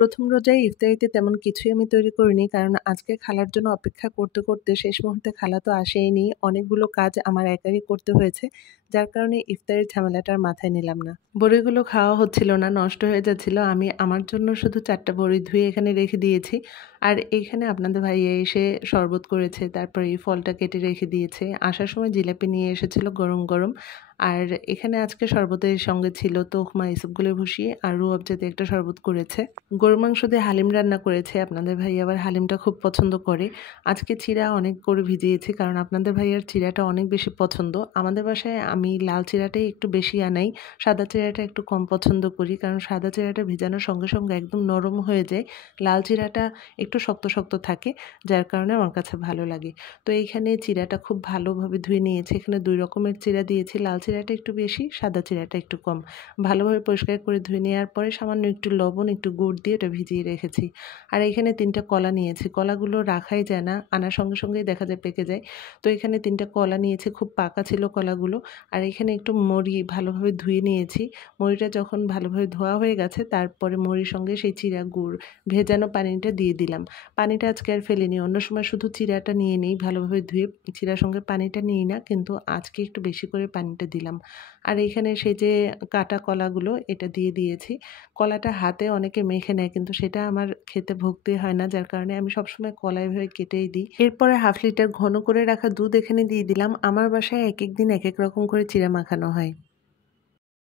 প্রথম রোজায় ইফতারিতে তেমন কিছুই আমি তৈরি করিনি। কারণ আজকে খালার জন্য অপেক্ষা করতে, করতে শেষ মুহূর্তে খালা তো আসেইনি। অনেকগুলো কাজ আমার একারই করতে হয়েছে। যার কারণে ইফতারের ঝামেলাটা আর মাথায় নিলাম না। বড়িগুলো খাওয়া হচ্ছিল না, নষ্ট হয়ে যাচ্ছিল। আমি আমার জন্য শুধু ৪ টা বড়ি ধুয়ে এখানে রেখে দিয়েছি। আর এইখানে আপনাদের ভাইয়া এসে শরবত করেছে। তারপরে এই ফলটা কেটে রেখে দিয়েছে। আসার সময় জিলাপি নিয়ে এসেছিল গরম, গরম। আর এখানে আজকে শরবতের সঙ্গে ছিল তোখমা, ইসবগুলের ভুসি আর রুয়াবজা দিয়ে একটা শরবত করেছে। গরুর মাংস দিয়ে হালিম রান্না করেছে। আপনাদের ভাই আবার হালিমটা খুব পছন্দ করে। আজকে চিড়া অনেক করে ভিজিয়েছি, কারণ আপনাদের ভাইয়ার চিড়াটা অনেক বেশি পছন্দ। আমাদের বাসায় আমি লাল চিড়াটাই একটু বেশি আনাই, সাদা চিড়াটা একটু কম পছন্দ করি, কারণ সাদা চিড়াটা ভিজানোর সঙ্গে সঙ্গে একদম নরম হয়ে যায়। লাল চিড়াটা একটু শক্ত শক্ত থাকে, যার কারণে আমার কাছে ভালো লাগে। তো এইখানে চিড়াটা খুব ভালোভাবে ধুয়ে নিয়েছি। এখানে ২ রকমের চিড়া দিয়েছি, লাল চিড়াটা একটু বেশি, সাদা চিড়াটা একটু কম। ভালোভাবে পরিষ্কার করে ধুয়ে নেওয়ার পরে সামান্য একটু লবণ, একটু গুড় দিয়ে এটা ভিজিয়ে রেখেছি। আর এখানে ৩ টা কলা নিয়েছি। কলাগুলো রাখাই যায় না, আনার সঙ্গে সঙ্গেই দেখা যায় পেকে যায়। তো এখানে ৩ টা কলা নিয়েছি, খুব পাকা ছিল কলাগুলো। আর এখানে একটু মুড়ি ভালোভাবে ধুয়ে নিয়েছি। মুড়িটা যখন ভালোভাবে ধোয়া হয়ে গেছে, তারপরে মুড়ির সঙ্গে সেই চিড়া, গুড়, ভেজানো পানিটা দিয়ে দিলাম। পানিটা আজকে আর ফেলিনি। অন্য সময় শুধু চিড়াটা নিয়ে নিই ভালোভাবে ধুয়ে, চিড়ার সঙ্গে পানিটা নিই না, কিন্তু আজকে একটু বেশি করে পানিটা দিলাম। আর এইখানে সেই যে কাটা কলাগুলো এটা দিয়ে দিয়েছি। কলাটা হাতে অনেকে মেখে নেয়, কিন্তু সেটা আমার খেতে ভক্তি হয় না, যার কারণে আমি সবসময় কলা এভাবে কেটেই দিই। এরপরে 1/2 লিটার ঘন করে রাখা দুধ এখানে দিয়ে দিলাম। আমার বাসায় একেক দিন একেক রকম করে চিড়া মাখানো হয়।